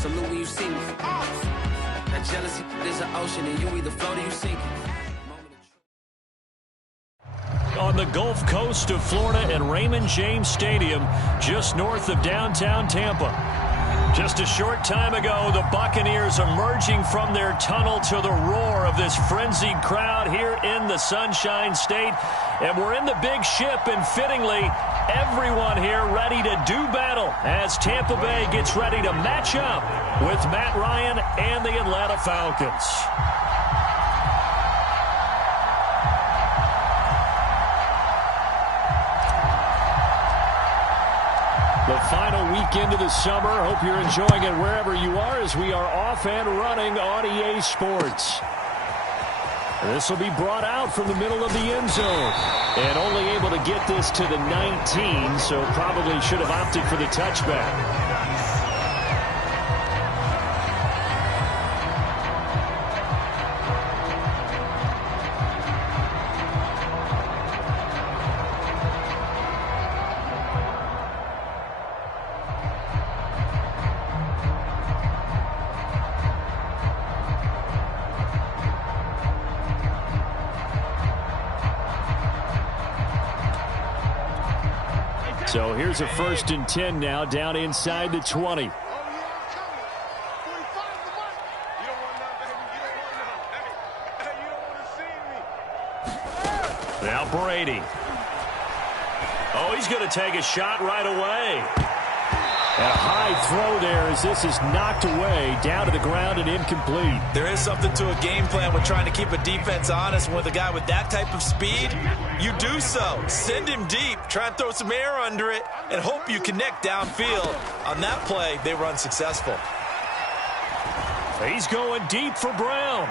salute when you see me. That jealousy is an ocean, and you either float or you sink. On the Gulf Coast of Florida at Raymond James Stadium, just north of downtown Tampa. Just a short time ago, the Buccaneers emerging from their tunnel to the roar of this frenzied crowd here in the Sunshine State. And we're in the big ship, and fittingly, everyone here ready to do battle as Tampa Bay gets ready to match up with Matt Ryan and the Atlanta Falcons. The final weekend of the summer. Hope you're enjoying it wherever you are as we are off and running on EA Sports. This will be brought out from the middle of the end zone. And only able to get this to the 19, so probably should have opted for the touchback. So here's a 1st and 10 now, down inside the 20. Now Brady. Oh, he's going to take a shot right away. And a high throw there as this is knocked away, down to the ground and incomplete. There is something to a game plan with trying to keep a defense honest. And with a guy with that type of speed, you do so. Send him deep, try and throw some air under it, and hope you connect downfield. On that play, they were unsuccessful. He's going deep for Brown.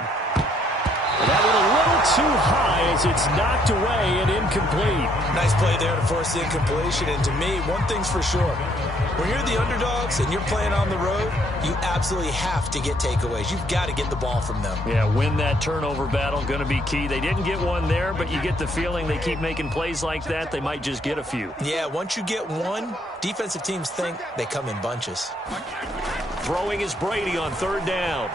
That one a little too high as it's knocked away and incomplete. Nice play there to force the incompletion. And to me, one thing's for sure. When you're the underdogs and you're playing on the road, you absolutely have to get takeaways. You've got to get the ball from them. Yeah, win that turnover battle, going to be key. They didn't get one there, but you get the feeling they keep making plays like that, they might just get a few. Yeah, once you get one, defensive teams think they come in bunches. Throwing is Brady on 3rd down.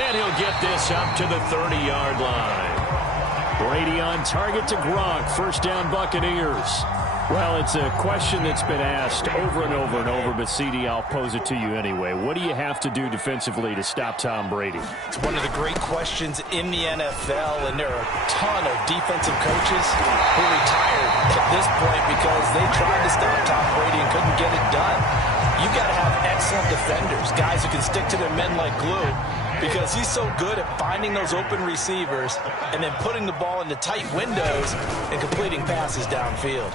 And he'll get this up to the 30-yard line. Brady on target to Gronk. 1st down Buccaneers. Well, it's a question that's been asked over and over and over, but CD, I'll pose it to you anyway. What do you have to do defensively to stop Tom Brady? It's one of the great questions in the NFL, and there are a ton of defensive coaches who retired at this point because they tried to stop Tom Brady and couldn't get it done. You've got to have excellent defenders, guys who can stick to their men like glue, because he's so good at finding those open receivers and then putting the ball into tight windows and completing passes downfield.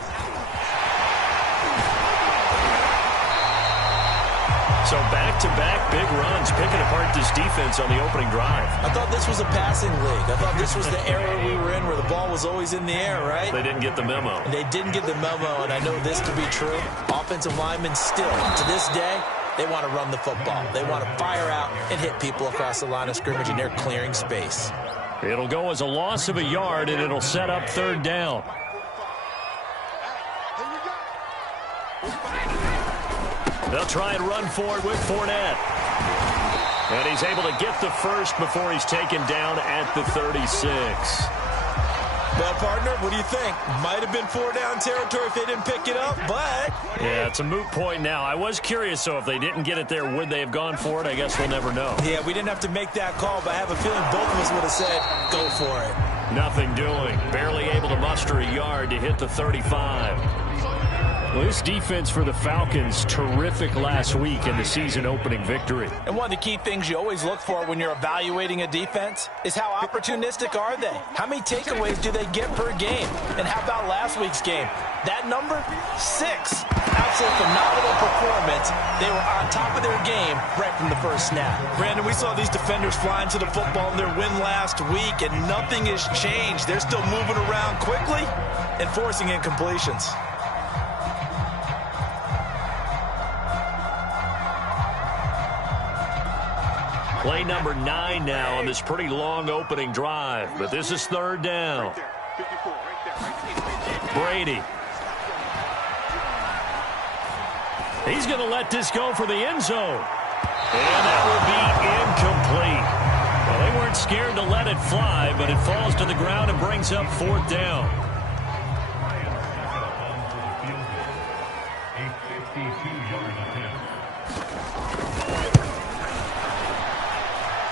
So back-to-back big runs, picking apart this defense on the opening drive. I thought this was a passing league. I thought this was the era we were in where the ball was always in the air, right? They didn't get the memo. They didn't get the memo, and I know this to be true. Offensive linemen still, to this day, they want to run the football. They want to fire out and hit people across the line of scrimmage, and they're clearing space. It'll go as a loss of a yard, and it'll set up 3rd down. They'll try and run for it with Fournette. And he's able to get the first before he's taken down at the 36. Well, partner, what do you think? Might have been 4-down territory if they didn't pick it up, but... Yeah, it's a moot point now. I was curious, so if they didn't get it there, would they have gone for it? I guess we'll never know. Yeah, we didn't have to make that call, but I have a feeling both of us would have said, go for it. Nothing doing. Barely able to muster a yard to hit the 35. Well, this defense for the Falcons, terrific last week in the season-opening victory. And one of the key things you always look for when you're evaluating a defense is how opportunistic are they? How many takeaways do they get per game? And how about last week's game? That number? 6. Absolute phenomenal performance. They were on top of their game right from the first snap. Brandon, we saw these defenders flying to the football in their win last week, and nothing has changed. They're still moving around quickly and forcing incompletions. Play number 9 now on this pretty long opening drive, but this is 3rd down. Brady. He's going to let this go for the end zone. And that will be incomplete. Well, they weren't scared to let it fly, but it falls to the ground and brings up 4th down.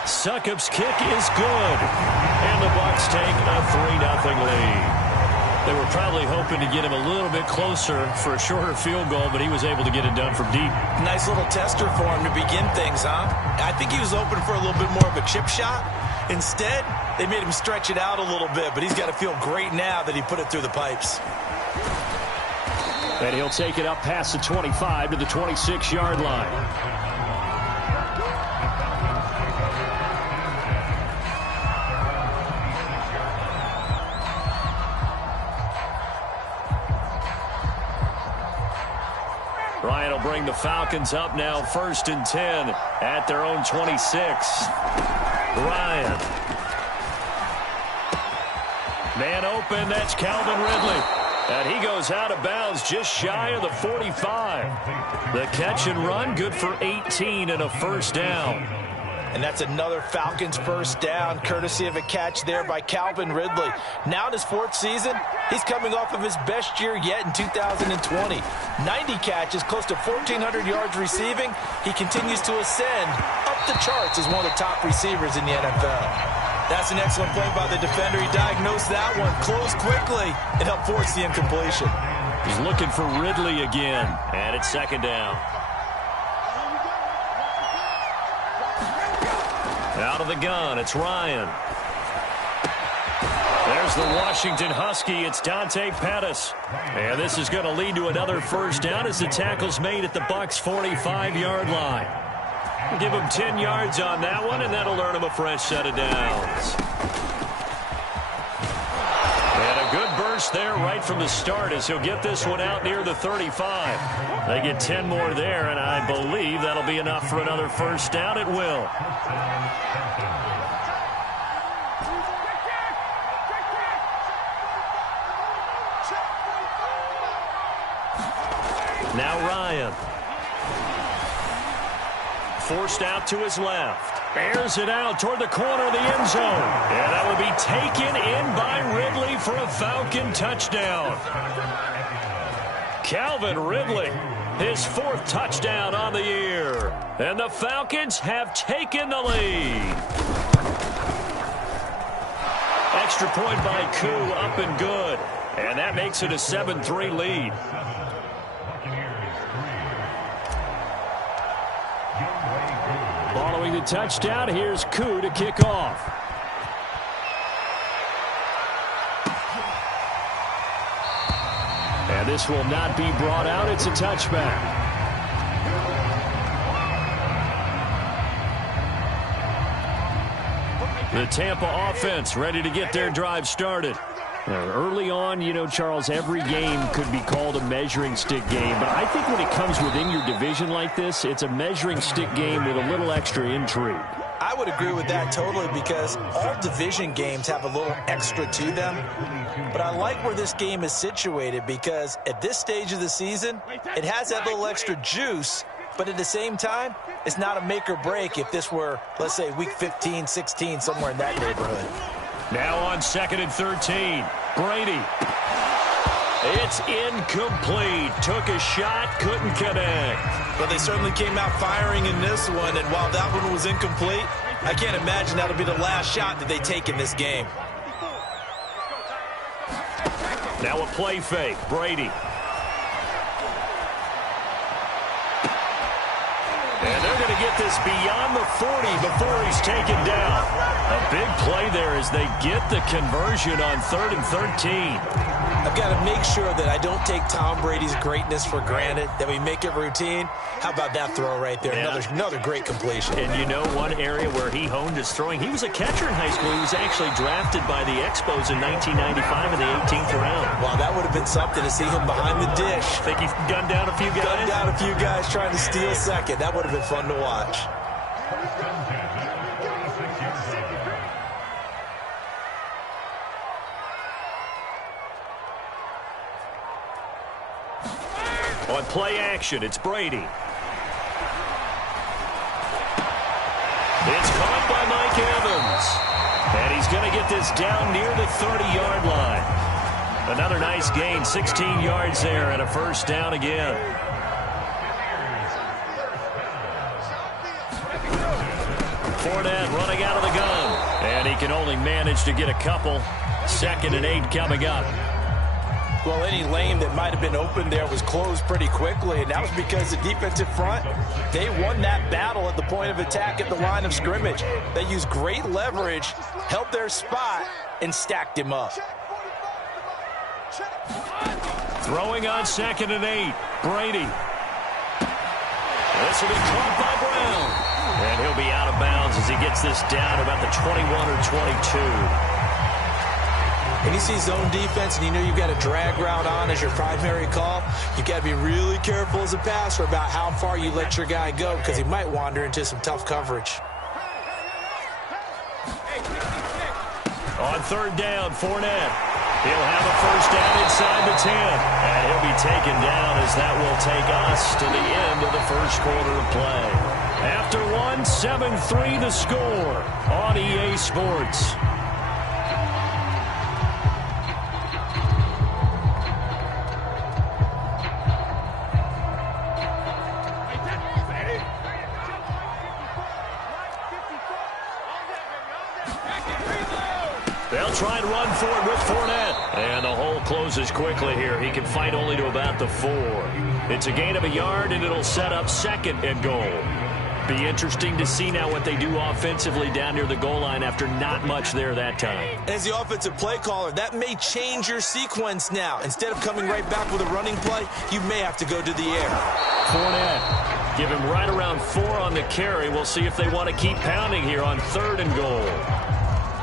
Succop's kick is good. And the Bucs take a 3-0 lead. They were probably hoping to get him a little bit closer for a shorter field goal, but he was able to get it done from deep. Nice little tester for him to begin things, huh? I think he was hoping for a little bit more of a chip shot. Instead, they made him stretch it out a little bit, but he's got to feel great now that he put it through the pipes. And he'll take it up past the 25 to the 26-yard line. Ryan will bring the Falcons up now 1st and 10 at their own 26. Ryan. Man open, that's Calvin Ridley. And he goes out of bounds just shy of the 45. The catch and run, good for 18 and a 1st down. And that's another Falcons 1st down, courtesy of a catch there by Calvin Ridley. Now in his 4th season, he's coming off of his best year yet in 2020. 90 catches, close to 1,400 yards receiving. He continues to ascend up the charts as one of the top receivers in the NFL. That's an excellent play by the defender. He diagnosed that one, closed quickly, and helped force the incompletion. He's looking for Ridley again, and it's 2nd down. Out of the gun, it's Ryan. There's the Washington Husky. It's Dante Pettis. And this is going to lead to another 1st down as the tackle's made at the Bucs' 45-yard line. Give him 10 yards on that one, and that'll earn him a fresh set of downs. And a good burst there right from the start as he'll get this one out near the 35. They get 10 more there, and I believe that'll be enough for another 1st down. It will. Now Ryan. Forced out to his left. Airs it out toward the corner of the end zone. And that will be taken in by Ridley for a Falcon touchdown. Calvin Ridley, his 4th touchdown on the year. And the Falcons have taken the lead. Extra point by Koo, up and good. And that makes it a 7-3 lead. Following the touchdown, here's Koo to kick off. And this will not be brought out. It's a touchback. The Tampa offense ready to get their drive started. Early on, you know, Charles, every game could be called a measuring stick game. But I think when it comes within your division like this, it's a measuring stick game with a little extra intrigue. I would agree with that totally because all division games have a little extra to them. But I like where this game is situated because at this stage of the season, it has that little extra juice. But at the same time, it's not a make or break if this were, let's say, week 15, 16, somewhere in that neighborhood. Now on 2nd and 13, Brady. It's incomplete. Took a shot, couldn't connect. But they certainly came out firing in this one, and while that one was incomplete, I can't imagine that'll be the last shot that they take in this game. Now a play fake, Brady. And they're going to get this beyond the 40 before he's taken down. A big play there as they get the conversion on 3rd and 13. I've got to make sure that I don't take Tom Brady's greatness for granted, that we make it routine. How about that throw right there? Yeah. Another great completion. And you know one area where he honed his throwing, he was a catcher in high school. He was actually drafted by the Expos in 1995 in the 18th round. Wow, that would have been something to see him behind the dish. Think he's gunned down a few guys? Gunned down a few guys trying to steal second. That would have been fun to watch. On play action, it's Brady. It's caught by Mike Evans. And he's going to get this down near the 30-yard line. Another nice gain, 16 yards there, and a first down again. Fournette running out of the gun. And he can only manage to get a couple. 2nd and 8 coming up. Well, any lane that might have been open there was closed pretty quickly, and that was because the defensive front, they won that battle at the point of attack at the line of scrimmage. They used great leverage, held their spot, and stacked him up. Throwing on 2nd and 8, Brady. This will be caught by Brown. And he'll be out of bounds as he gets this down about the 21 or 22. When you see zone defense and you know you've got a drag route on as your primary call, you've got to be really careful as a passer about how far you let your guy go because he might wander into some tough coverage. On 3rd down, Fournette. He'll have a first down inside the 10. And he'll be taken down as that will take us to the end of the first quarter of play. After 7-3 the score on EA Sports. They'll try and run for it with Fournette. And the hole closes quickly here. He can fight only to about the 4. It's a gain of a yard, and it'll set up 2nd and goal. Be interesting to see now what they do offensively down near the goal line after not much there that time. As the offensive play caller, that may change your sequence now. Instead of coming right back with a running play, you may have to go to the air. Fournette, give him right around 4 on the carry. We'll see if they want to keep pounding here on 3rd and goal.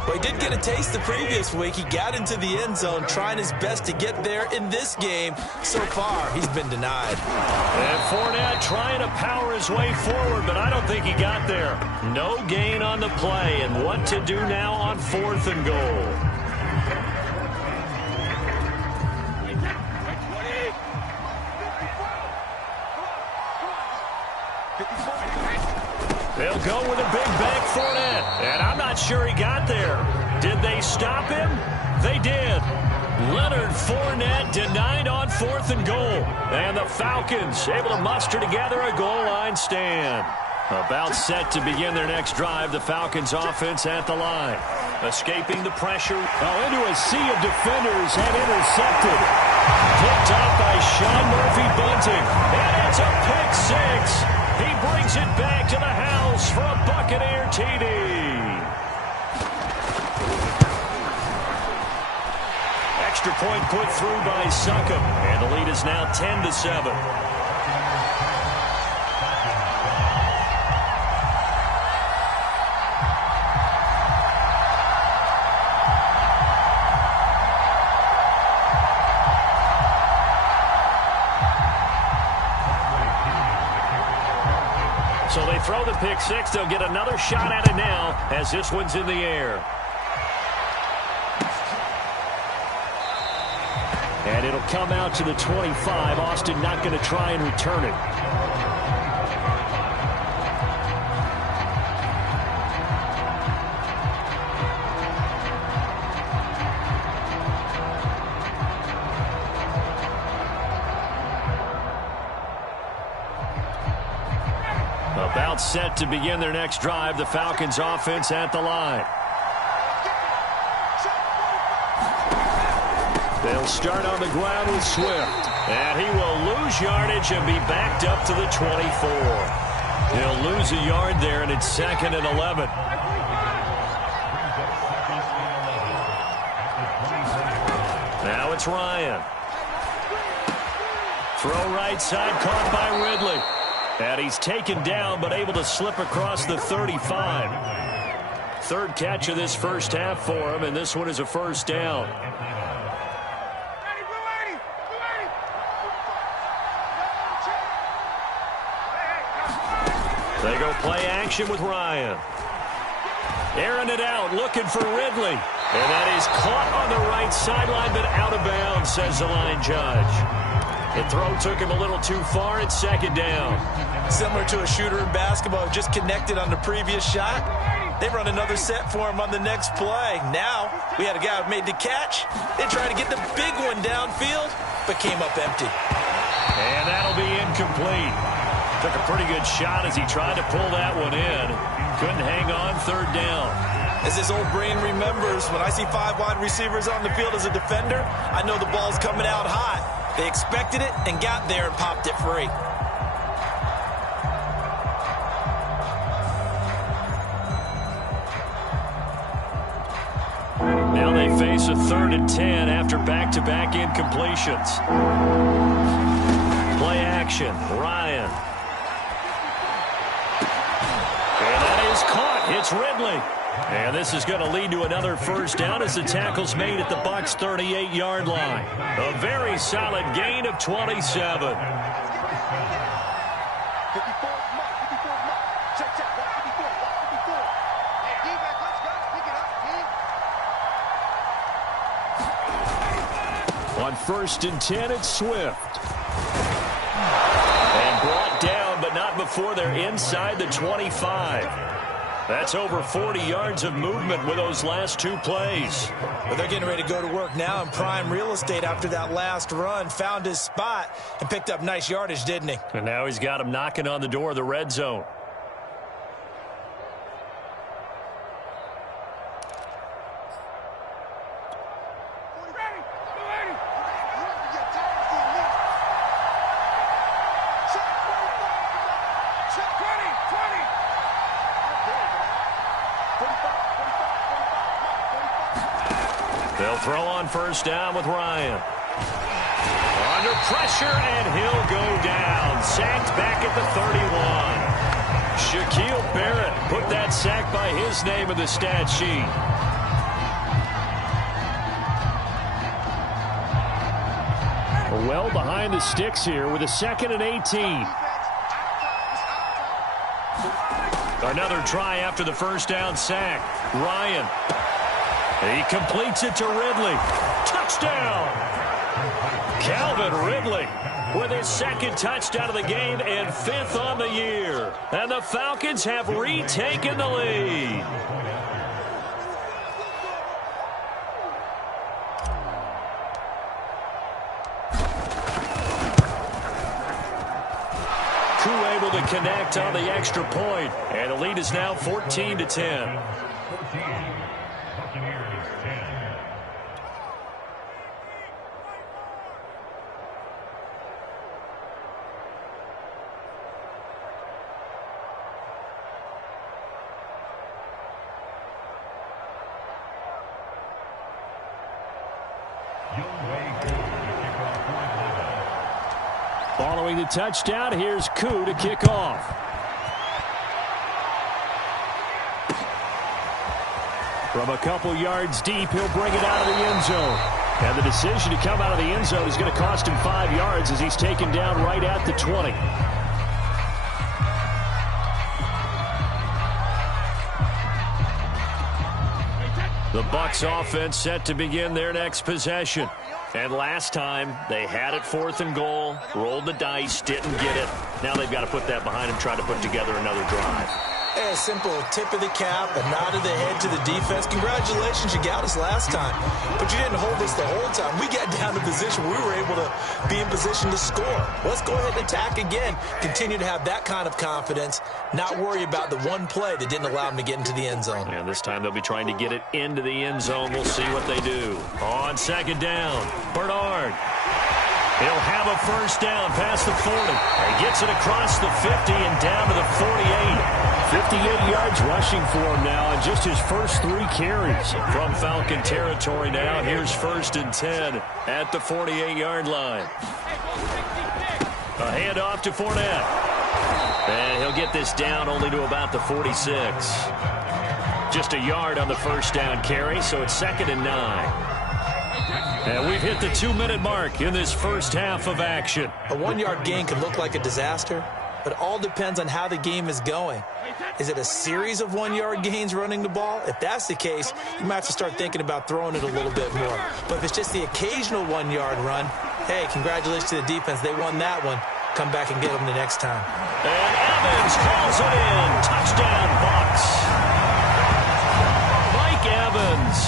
Well, he did get a taste the previous week. He got into the end zone trying his best to get there in this game. So far, he's been denied. And Fournette trying to power his way forward, but I don't think he got there. No gain on the play, and what to do now on 4th and goal. They'll go with a big bank Fournette, and I'm not sure he got there. Did they stop him? They did. Leonard Fournette denied on 4th and goal. And the Falcons able to muster together a goal line stand. About set to begin their next drive, the Falcons offense at the line. Escaping the pressure. Into a sea of defenders and intercepted. Picked up by Sean Murphy-Bunting. And it's a pick 6. He brings it back to the house for a Buccaneer TD. Extra point put through by Succop. And the lead is now 10-7. So they throw the pick 6. They'll get another shot at it now as this one's in the air. And it'll come out to the 25. Austin not going to try and return it. About set to begin their next drive. The Falcons offense at the line. They'll start on the ground with Swift. And he will lose yardage and be backed up to the 24. He'll lose a yard there, and it's 2nd and 11. Now it's Ryan. Throw right side, caught by Ridley. And he's taken down, but able to slip across the 35. 3rd catch of this first half for him, and this one is a first down. They go play action with Ryan. Airing it out, looking for Ridley. And that is caught on the right sideline, but out of bounds, says the line judge. The throw took him a little too far. It's second down. Similar to a shooter in basketball who just connected on the previous shot. They run another set for him on the next play. Now, we had a guy who made the catch. They tried to get the big one downfield, but came up empty. And that'll be incomplete. Took a pretty good shot as he tried to pull that one in. Couldn't hang on, third down. As his old brain remembers, when I see 5 wide receivers on the field as a defender, I know the ball's coming out hot. They expected it and got there and popped it free. Now they face a 3rd and 10 after back-to-back incompletions. Play action, Ryan. And that is caught. It's Ridley. And this is going to lead to another first down as the tackle's made at the Bucs' 38-yard line. A very solid gain of 27. On 1st and 10, it's Swift. And brought down, but not before they're inside the 25. That's over 40 yards of movement with those last 2 plays. But they're getting ready to go to work now in prime real estate after that last run. Found his spot and picked up nice yardage, didn't he? And now he's got him knocking on the door of the red zone. They'll throw on first down with Ryan. Under pressure, and he'll go down. Sacked back at the 31. Shaquille Barrett put that sack by his name in the stat sheet. Well behind the sticks here with a 2nd and 18. Another try after the first down sack. Ryan. He completes it to Ridley. Touchdown! Calvin Ridley with his 2nd touchdown of the game and 5th on the year. And the Falcons have retaken the lead. Koo able to connect on the extra point, and the lead is now 14-10. Following the touchdown, here's Koo to kick off. From a couple yards deep, he'll bring it out of the end zone. And the decision to come out of the end zone is going to cost him 5 yards as he's taken down right at the 20. The Bucs offense set to begin their next possession. And last time, they had it 4th and goal, rolled the dice, didn't get it. Now they've got to put that behind them, try to put together another drive. A simple tip of the cap, a nod of the head to the defense. Congratulations, you got us last time. But you didn't hold us the whole time. We got down to position where we were able to be in position to score. Let's go ahead and attack again. Continue to have that kind of confidence, not worry about the one play that didn't allow them to get into the end zone. And this time they'll be trying to get it into the end zone. We'll see what they do. On 2nd down, Bernard. He'll have a first down past the 40. He gets it across the 50 and down to the 48. 58 yards rushing for him now, and just his first 3 carries from Falcon territory now. Here's 1st and 10 at the 48-yard line. A handoff to Fournette. And he'll get this down only to about the 46. Just a yard on the first down carry, so it's 2nd and 9. And we've hit the 2-minute mark in this first half of action. A 1-yard gain could look like a disaster, but it all depends on how the game is going. Is it a series of 1-yard gains running the ball? If that's the case, you might have to start thinking about throwing it a little bit more. But if it's just the occasional 1-yard run, Hey, congratulations to the defense. They won that one. Come back and get them the next time. And Evans calls it in. Touchdown, Bucs. Mike Evans,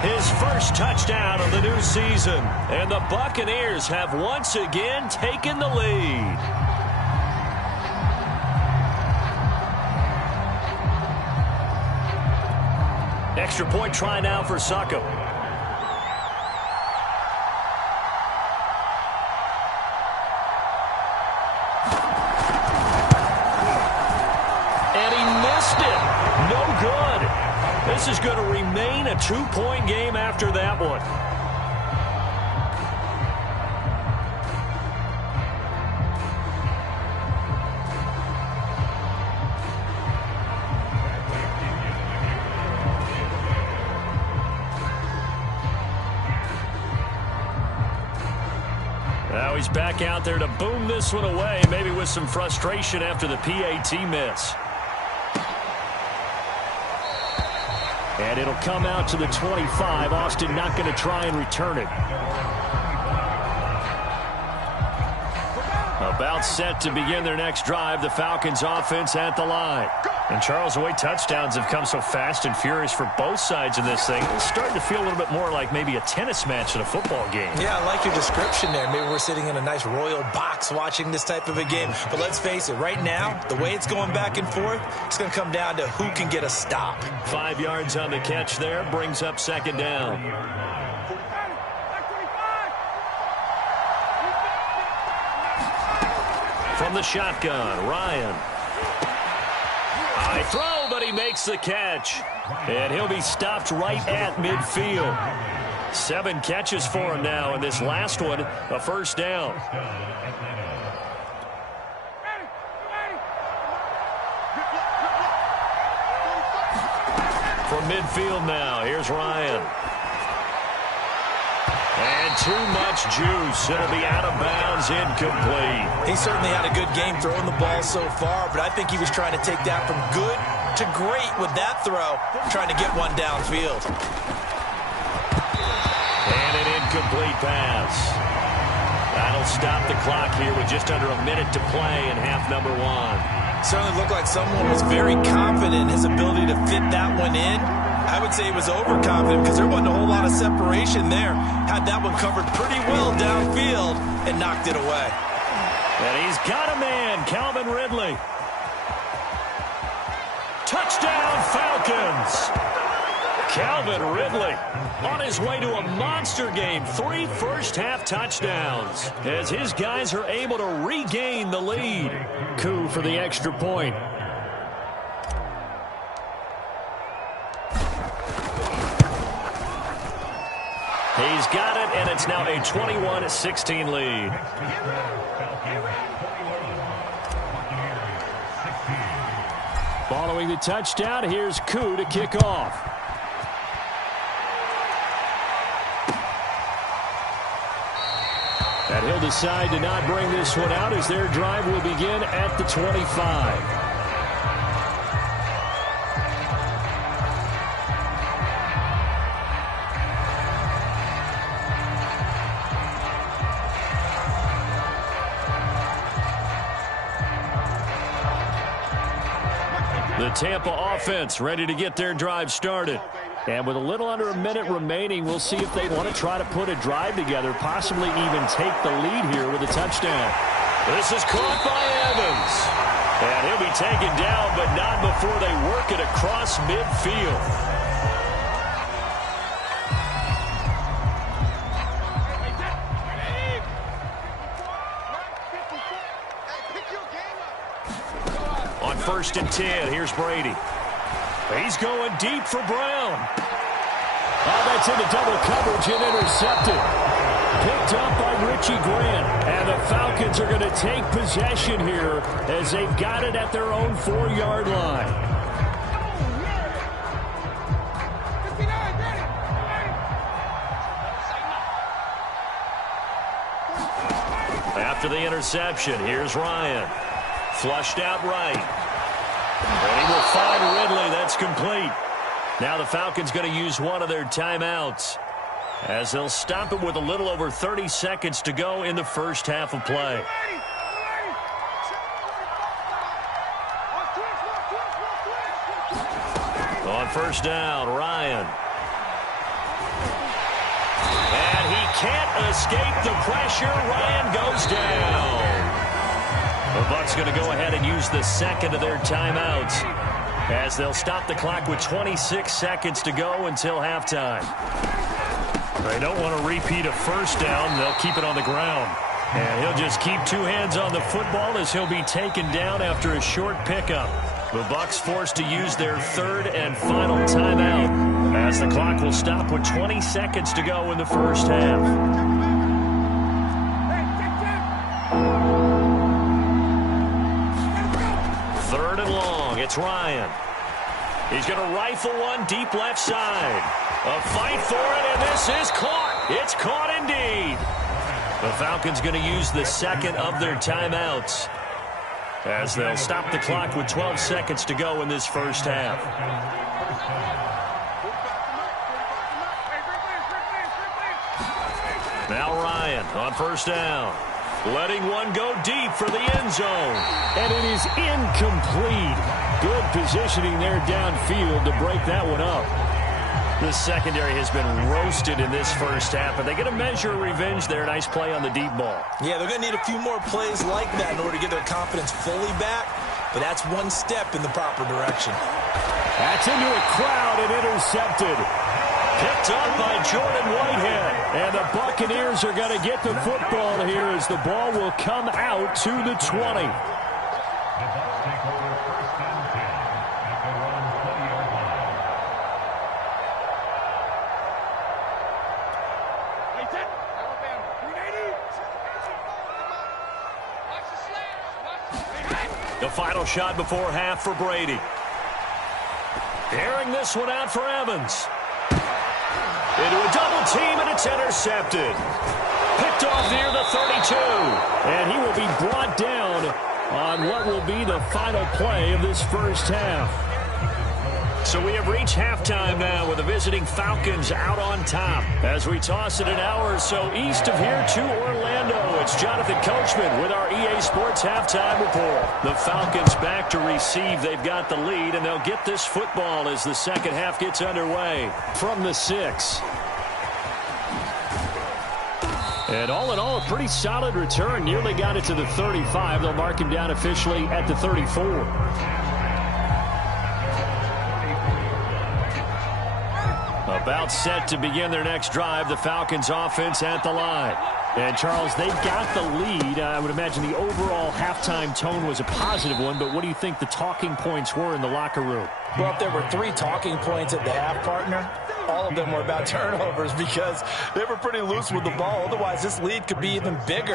his first touchdown of the new season. And the Buccaneers have once again taken the lead. Extra point try now for Succop. And he missed it. No good. This is going to remain a 2-point game after that one. Now he's back out there to boom this one away, maybe with some frustration after the PAT miss. And it'll come out to the 25. Austin not going to try and return it. About set to begin their next drive. The Falcons offense at the line. And Charles, the way touchdowns have come so fast and furious for both sides of this thing, it's starting to feel a little bit more like maybe a tennis match in a football game. Yeah, I like your description there. Maybe we're sitting in a nice royal box watching this type of a game. But let's face it, right now, the way it's going back and forth, it's going to come down to who can get a stop. 5 yards on the catch there, brings up second down. From the shotgun, Ryan. High throw, but he makes the catch. And he'll be stopped right at midfield. 7 catches for him now, and this last one, a first down. From midfield now, here's Ryan. And too much juice. It'll be out of bounds, incomplete. He certainly had a good game throwing the ball so far, but I think he was trying to take that from good to great with that throw, trying to get one downfield. And an incomplete pass. That'll stop the clock here with just under a minute to play in half number 1. Certainly looked like someone was very confident in his ability to fit that one in. I would say he was overconfident because there wasn't a whole lot of separation there. Had that one covered pretty well downfield and knocked it away. And he's got a man, Calvin Ridley. Touchdown, Falcons. Calvin Ridley on his way to a monster game. 3 first-half touchdowns as his guys are able to regain the lead. Coup for the extra point. He's got it, and it's now a 21-16 lead. Following the touchdown, here's Koo to kick off. And he'll decide to not bring this one out as their drive will begin at the 25. The Tampa offense ready to get their drive started. And with a little under a minute remaining, we'll see if they want to try to put a drive together, possibly even take the lead here with a touchdown. This is caught by Evans. And he'll be taken down, but not before they work it across midfield. On 1st and 10, here's Brady. He's going deep for Brown. Oh, that's into double coverage and intercepted. Picked up by Richie Grant. And the Falcons are going to take possession here as they've got it at their own 4-yard line. After the interception, here's Ryan. Flushed out right. And he will find Ridley. That's complete. Now the Falcons going to use one of their timeouts. as they'll stop it with a little over 30 seconds to go in the first half of play. On first down, Ryan. And he can't escape the pressure. Ryan goes down. The Bucs going to go ahead and use the second of their timeouts as they'll stop the clock with 26 seconds to go until halftime. They don't want to repeat a first down. They'll keep it on the ground. And he'll just keep two hands on the football as he'll be taken down after a short pickup. The Bucs forced to use their third and final timeout as the clock will stop with 20 seconds to go in the first half. Third and long. It's Ryan. He's going to rifle one deep left side. A fight for it, and this is caught. It's caught indeed. The Falcons going to use the second of their timeouts as they'll stop the clock with 12 seconds to go in this first half. Now Ryan on first down. Letting one go deep for the end zone. And it is incomplete. Good positioning there downfield to break that one up. The secondary has been roasted in this first half, but they get a measure of revenge there. Nice play on the deep ball. Yeah, they're going to need a few more plays like that in order to get their confidence fully back, but that's one step in the proper direction. That's into a crowd and intercepted. Picked up by Jordan Whitehead. And the Buccaneers are going to get the football here as the ball will come out to the 20. The final shot before half for Brady. Airing this one out for Evans. Into a double team, and it's intercepted. Picked off near the 32. And he will be brought down on what will be the final play of this first half. So we have reached halftime now with the visiting Falcons out on top. As we toss it an hour or so east of here to Orlando, it's Jonathan Coachman with our EA Sports Halftime Report. The Falcons back to receive. They've got the lead, and they'll get this football as the second half gets underway from the 6. And all in all, a pretty solid return. Nearly got it to the 35. They'll mark him down officially at the 34. About set to begin their next drive. The Falcons offense at the line. And, Charles, they've got the lead. I would imagine the overall halftime tone was a positive one, but what do you think the talking points were in the locker room? Well, if there were 3 talking points at the half, partner, all of them were about turnovers because they were pretty loose with the ball. Otherwise, this lead could be even bigger.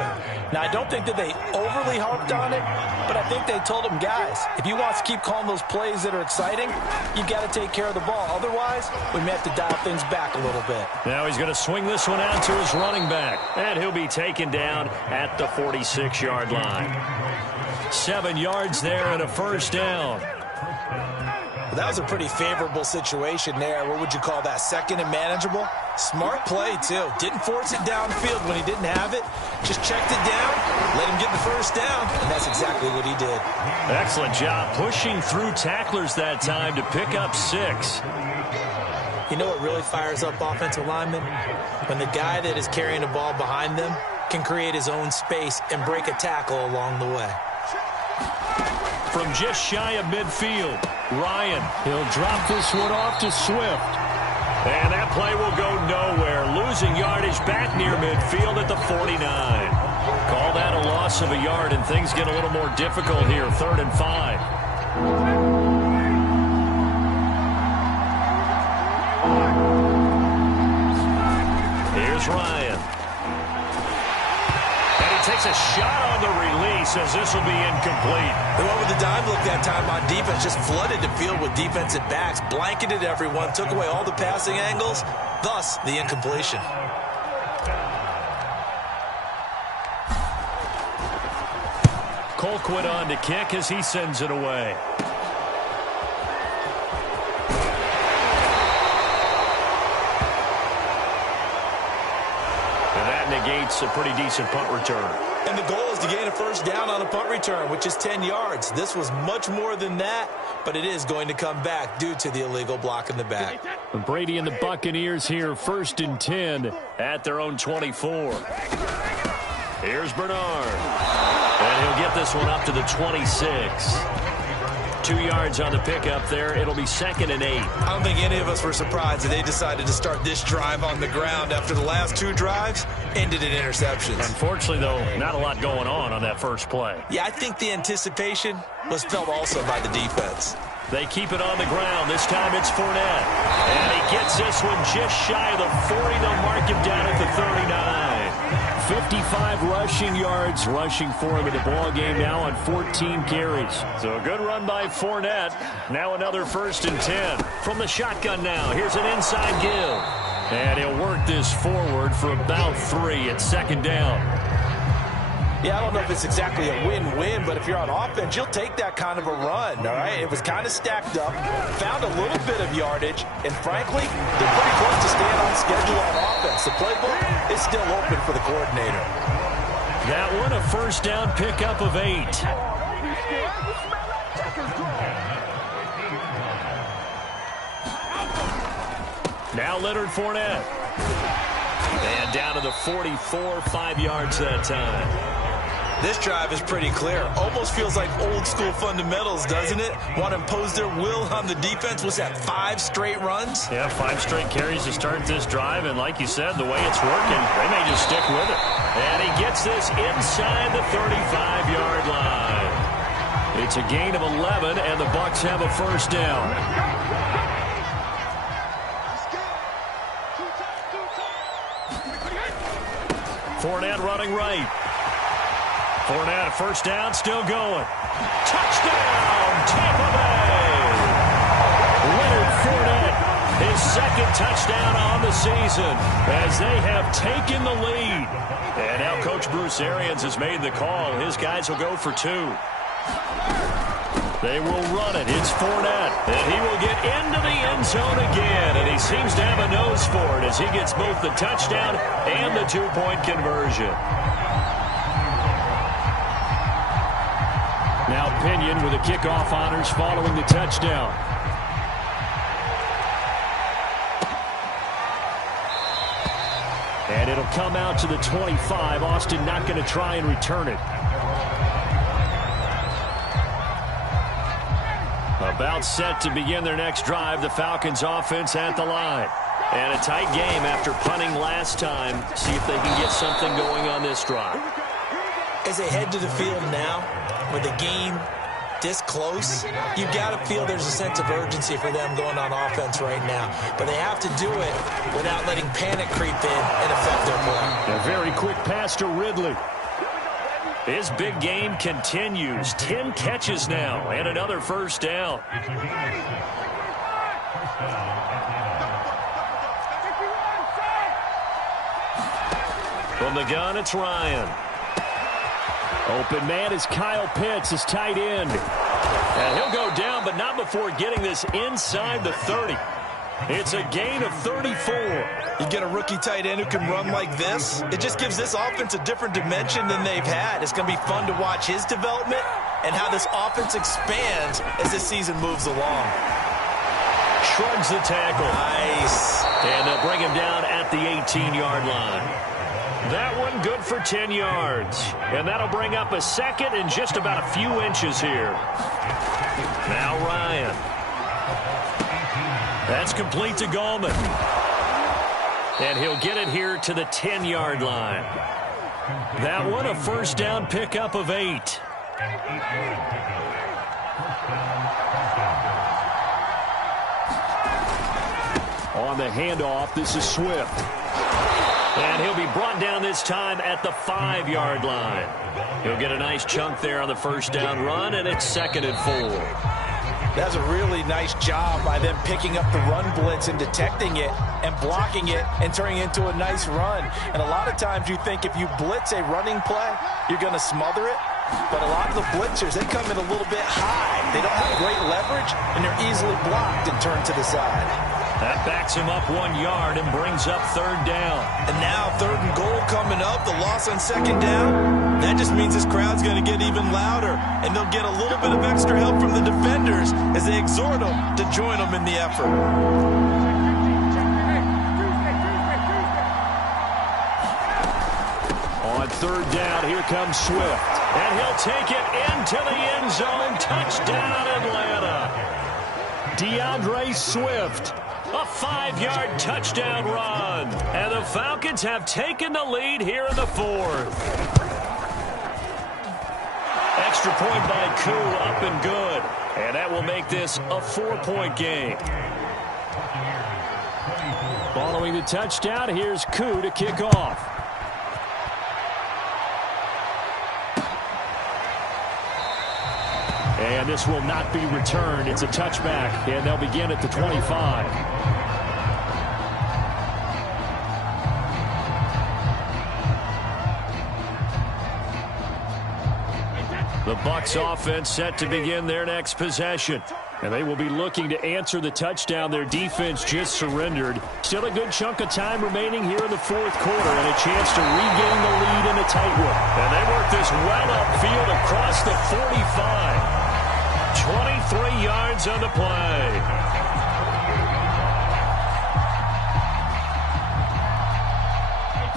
Now, I don't think that they overly harped on it, but I think they told them, guys, if you want to keep calling those plays that are exciting, you've got to take care of the ball. Otherwise, we may have to dial things back a little bit. Now he's going to swing this one out to his running back, and he'll be taken down at the 46-yard line. 7 yards there and a first down. That was a pretty favorable situation there. What would you call that? Second and manageable? Smart play, too. Didn't force it downfield when he didn't have it. Just checked it down, let him get the first down, and that's exactly what he did. Excellent job pushing through tacklers that time to pick up 6. You know what really fires up offensive linemen? When the guy that is carrying the ball behind them can create his own space and break a tackle along the way. From just shy of midfield, Ryan. He'll drop this one off to Swift. And that play will go nowhere. Losing yardage back near midfield at the 49. Call that a loss of a yard, and things get a little more difficult here. 3rd and 5. Here's Ryan. And he takes a shot on the release as this will be incomplete. They went with the dime look that time on defense, just flooded the field with defensive backs, blanketed everyone, took away all the passing angles, thus the incompletion. Colquitt on to kick as he sends it away. negates a pretty decent punt return. And the goal is to gain a first down on a punt return, which is 10 yards. This was much more than that, but it is going to come back due to the illegal block in the back. Brady and the Buccaneers here, 1st and 10 at their own 24. Here's Bernard. And he'll get this one up to the 26. 2 yards on the pickup there. It'll be 2nd and 8. I don't think any of us were surprised that they decided to start this drive on the ground after the last 2 drives ended in interceptions. Unfortunately, though, not a lot going on that first play. Yeah, I think the anticipation was felt also by the defense. They keep it on the ground. This time it's Fournette. And he gets this one just shy of the 40. They'll mark him down at the 39. 55 rushing yards rushing for him in the ball game now on 14 carries. So a good run by Fournette. Now another 1st and 10. From the shotgun now. Here's an inside give. And he'll work this forward for about 3 at 2nd down. Yeah, I don't know if it's exactly a win-win, but if you're on offense, you'll take that kind of a run, all right? It was kind of stacked up, found a little bit of yardage, and frankly, they're pretty close to staying on schedule on offense. The playbook is still open for the coordinator. That one, a first down pickup of 8. Now Leonard Fournette. And down to the 44, 5 yards that time. This drive is pretty clear. Almost feels like old school fundamentals, doesn't it? Want to impose their will on the defense. Was that 5 straight runs? Yeah, 5 straight carries to start this drive. And like you said, the way it's working, they may just stick with it. And he gets this inside the 35-yard line. It's a gain of 11, and the Bucs have a first down. Fournette running right. Fournette, first down, still going. Touchdown, Tampa Bay! Leonard Fournette, his 2nd touchdown on the season as they have taken the lead. And now Coach Bruce Arians has made the call. His guys will go for 2. They will run it. It's Fournette, and he will get into the end zone again. And he seems to have a nose for it as he gets both the touchdown and the 2-point conversion. Now Pinion with the kickoff honors following the touchdown. And it'll come out to the 25. Austin not going to try and return it. About set to begin their next drive. The Falcons offense at the line. And a tight game after punting last time. See if they can get something going on this drive. As they head to the field now, with the game this close, you've got to feel there's a sense of urgency for them going on offense right now. But they have to do it without letting panic creep in and affect their play. A very quick pass to Ridley. His big game continues. 10 catches now and another first down. From the gun, it's Ryan. Open man is Kyle Pitts, his tight end. And he'll go down, but not before getting this inside the 30. It's a gain of 34. You get a rookie tight end who can run like this, it just gives this offense a different dimension than they've had. It's going to be fun to watch his development and how this offense expands as this season moves along. Shrugs the tackle. Nice. And they'll bring him down at the 18-yard line. That one good for 10 yards. And that'll bring up a second and just about a few inches here. Now Ryan. That's complete to Gallman. And he'll get it here to the 10-yard line. That one, a first down pickup of 8. On the handoff, this is Swift. And he'll be brought down this time at the 5-yard line. He'll get a nice chunk there on the first down run, and it's 2nd and 4. That's a really nice job by them picking up the run blitz and detecting it and blocking it and turning it into a nice run. And a lot of times you think if you blitz a running play, you're going to smother it. But a lot of the blitzers, they come in a little bit high. They don't have great leverage, and they're easily blocked and turned to the side. That backs him up 1 yard and brings up 3rd down. And now 3rd and goal coming up. The loss on 2nd down. That just means this crowd's going to get even louder. And they'll get a little bit of extra help from the defenders as they exhort them to join them in the effort. On 3rd down, here comes Swift. And he'll take it into the end zone. Touchdown, Atlanta. DeAndre Swift. A 5-yard touchdown run. And the Falcons have taken the lead here in the 4th. Extra point by Koo, up and good. And that will make this a 4-point game. Following the touchdown, here's Koo to kick off. And this will not be returned. It's a touchback, and they'll begin at the 25. The Bucs offense set to begin their next possession. And they will be looking to answer the touchdown their defense just surrendered. Still a good chunk of time remaining here in the 4th quarter and a chance to regain the lead in a tight one. And they work this well upfield across the 45. 23 yards on the play.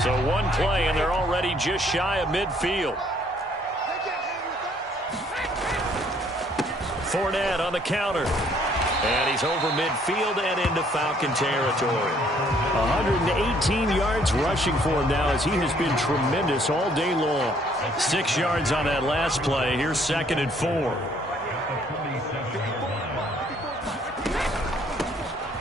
So 1 play, and they're already just shy of midfield. Fournette on the counter. And he's over midfield and into Falcon territory. 118 yards rushing for him now as he has been tremendous all day long. 6 yards on that last play. Here's 2nd and 4.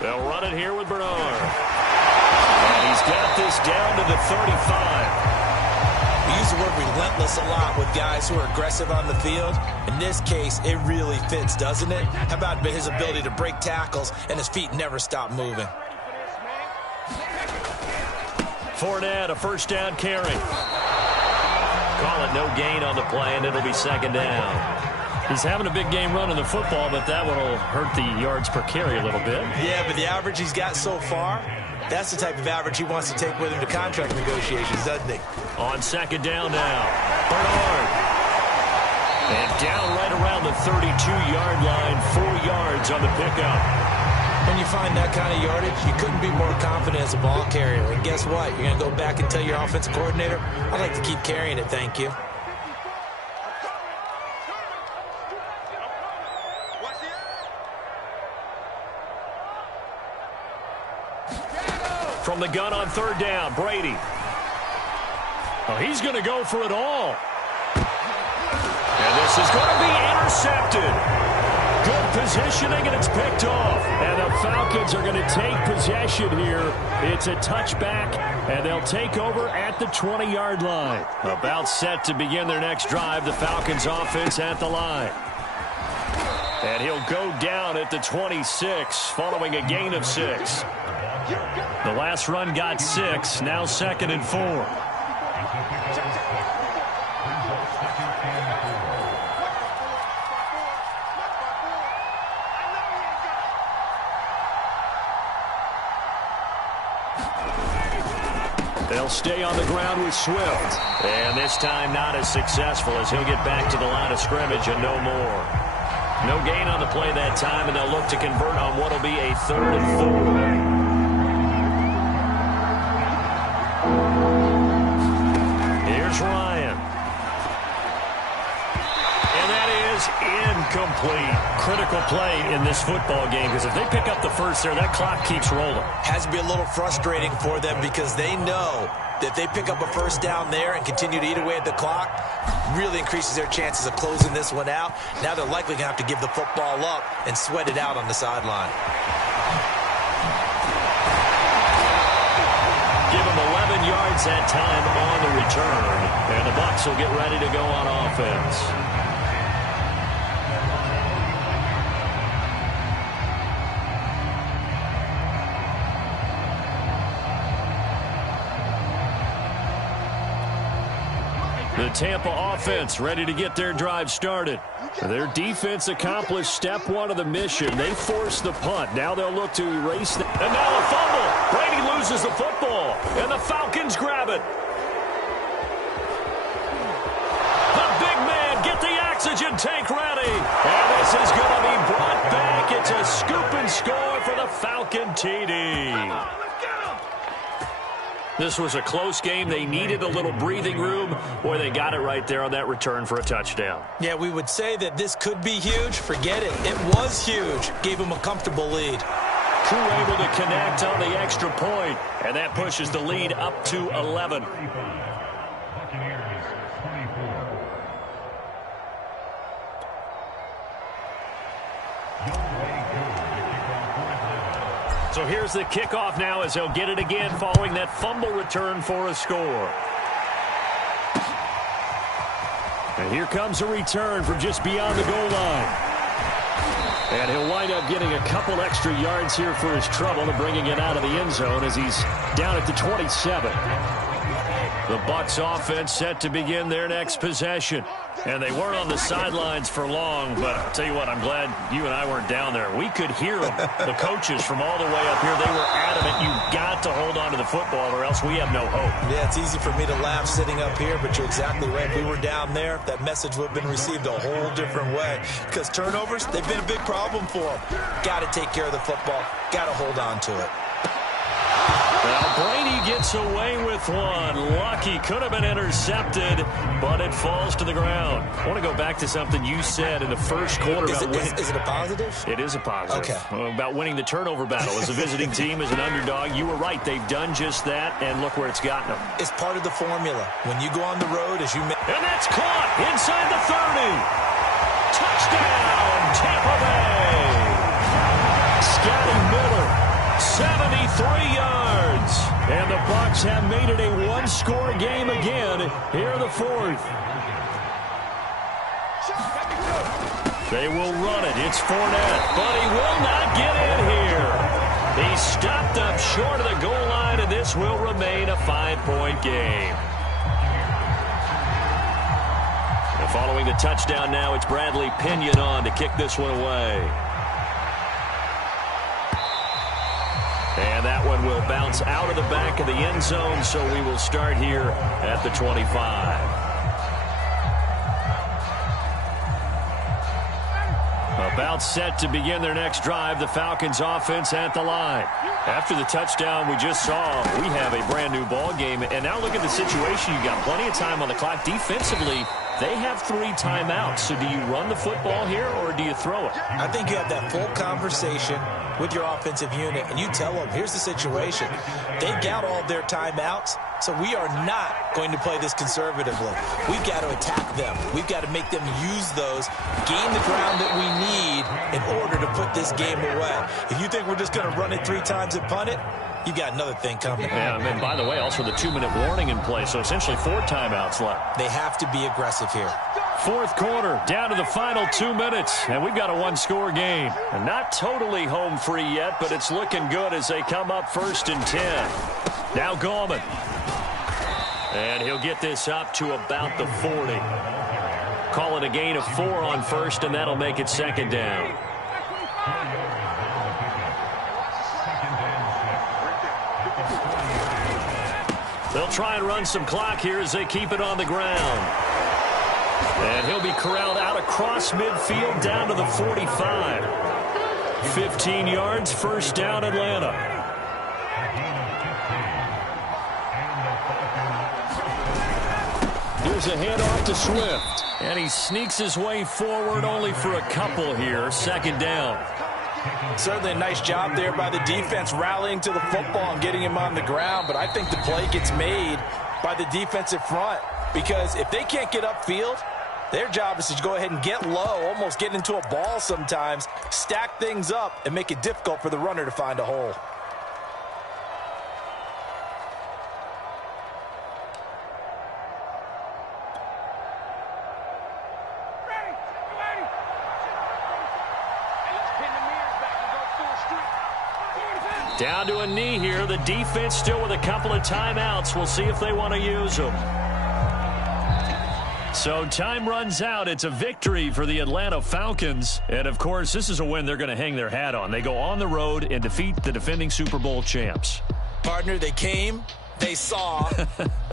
They'll run it here with Bernard. And he's got this down to the 35. We use the word relentless a lot with guys who are aggressive on the field. In this case, it really fits, doesn't it? How about his ability to break tackles and his feet never stop moving? Fournette, a 1st down carry. Call it no gain on the play, and it'll be 2nd down. He's having a big game running the football, but that one will hurt the yards per carry a little bit. Yeah, but the average he's got so far, that's the type of average he wants to take with him to contract negotiations, doesn't he? On 2nd down now, Bernard. And down right around the 32-yard line, 4 yards on the pickup. When you find that kind of yardage, you couldn't be more confident as a ball carrier. And guess what? You're going to go back and tell your offensive coordinator, I'd like to keep carrying it, thank you. From the gun on 3rd down, Brady. Oh, he's going to go for it all. And this is going to be intercepted. Good positioning, and it's picked off. And the Falcons are going to take possession here. It's a touchback, and they'll take over at the 20-yard line. About set to begin their next drive, the Falcons offense at the line. And he'll go down at the 26, following a gain of 6. The last run got 6, now 2nd and 4. They'll stay on the ground with Swift. And this time not as successful as he'll get back to the line of scrimmage and no more. No gain on the play that time, and they'll look to convert on what will be a 3rd and 4. Here's Ryan. And that is incomplete. Critical play in this football game, because if they pick up the first there, that clock keeps rolling. Has to be a little frustrating for them because they know that if they pick up a 1st down there and continue to eat away at the clock, really increases their chances of closing this one out. Now they're likely going to have to give the football up and sweat it out on the sideline. Give them 11 yards that time on the return. And the Bucs will get ready to go on offense. The Tampa offense ready to get their drive started. Their defense accomplished step 1 of the mission. They forced the punt. Now they'll look to erase that. And now a fumble. Brady loses the football, and the Falcons grab it. The big man, get the oxygen tank ready. And this is going to be brought back. It's a scoop and score for the Falcon TD. This was a close game. They needed a little breathing room. Boy, they got it right there on that return for a touchdown. Yeah, we would say that this could be huge. Forget it. It was huge. Gave them a comfortable lead. Crew able to connect on the extra point, and that pushes the lead up to 11. So here's the kickoff now as he'll get it again following that fumble return for a score. And here comes a return from just beyond the goal line. And he'll wind up getting a couple extra yards here for his trouble and bringing it out of the end zone as he's down at the 27. The Bucs offense set to begin their next possession. And they weren't on the sidelines for long, but I'll tell you what, I'm glad you and I weren't down there. We could hear them, the coaches from all the way up here. They were adamant, you've got to hold on to the football or else we have no hope. Yeah, it's easy for me to laugh sitting up here, but you're exactly right. If we were down there, that message would have been received a whole different way. Because turnovers, they've been a big problem for them. Got to take care of the football. Got to hold on to it. Well, Brady gets away with one. Lucky, could have been intercepted, but it falls to the ground. I want to go back to something you said in the first quarter. Is it a positive? It is a positive. Okay. About winning the turnover battle. As a visiting team, as an underdog, you were right. They've done just that, and look where it's gotten them. It's part of the formula. When you go on the road, as you may... And that's caught inside the 30. Touchdown, Tampa Bay. Scotty Miller, 73 yards. And the Bucs have made it a one-score game again here in the fourth. They will run it. It's Fournette, but he will not get in here. He stopped up short of the goal line, and this will remain a 5-point game. And following the touchdown now, it's Bradley Pinion on to kick this one away. And that one will bounce out of the back of the end zone, so we will start here at the 25. About set to begin their next drive, the Falcons offense at the line. After the touchdown we just saw, we have a brand new ball game. And now look at the situation. You've got plenty of time on the clock. Defensively, they have 3 timeouts. So do you run the football here or do you throw it? I think you have that full conversation with your offensive unit, and you tell them, here's the situation. They've got all their timeouts, so we are not going to play this conservatively. We've got to attack them. We've got to make them use those, gain the ground that we need in order to put this game away. If you think we're just going to run it 3 times and punt it, you've got another thing coming. Yeah, and by the way, also the 2-minute warning in play, so essentially 4 timeouts left. They have to be aggressive here. Fourth quarter, down to the final 2 minutes, and we've got a one-score game. And not totally home free yet, but it's looking good as they come up 1st and 10. Now Gallman. And he'll get this up to about the 40. Call it a gain of 4 on first, and that'll make it 2nd down. They'll try and run some clock here as they keep it on the ground. And he'll be corralled out across midfield down to the 45. 15 yards, 1st down, Atlanta. Here's a handoff to Swift. And he sneaks his way forward only for a couple here. 2nd down. Certainly a nice job there by the defense rallying to the football and getting him on the ground. But I think the play gets made by the defensive front. Because if they can't get upfield, their job is to go ahead and get low, almost get into a ball sometimes, stack things up, and make it difficult for the runner to find a hole. Down to a knee here. The defense still with a couple of timeouts. We'll see if they want to use them. So time runs out. It's a victory for the Atlanta Falcons. And, of course, this is a win they're going to hang their hat on. They go on the road and defeat the defending Super Bowl champs. Partner, they came, they saw,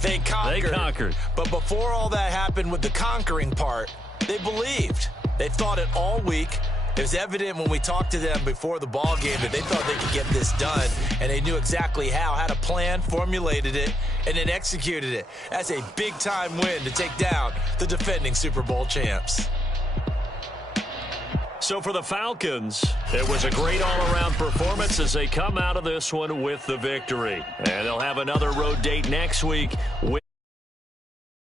they conquered. They conquered. But before all that happened with the conquering part, they believed. They thought it all week. It was evident when we talked to them before the ball game that they thought they could get this done, and they knew exactly how, had a plan, formulated it, and then executed it. That's a big-time win to take down the defending Super Bowl champs. So for the Falcons, it was a great all-around performance as they come out of this one with the victory. And they'll have another road date next week.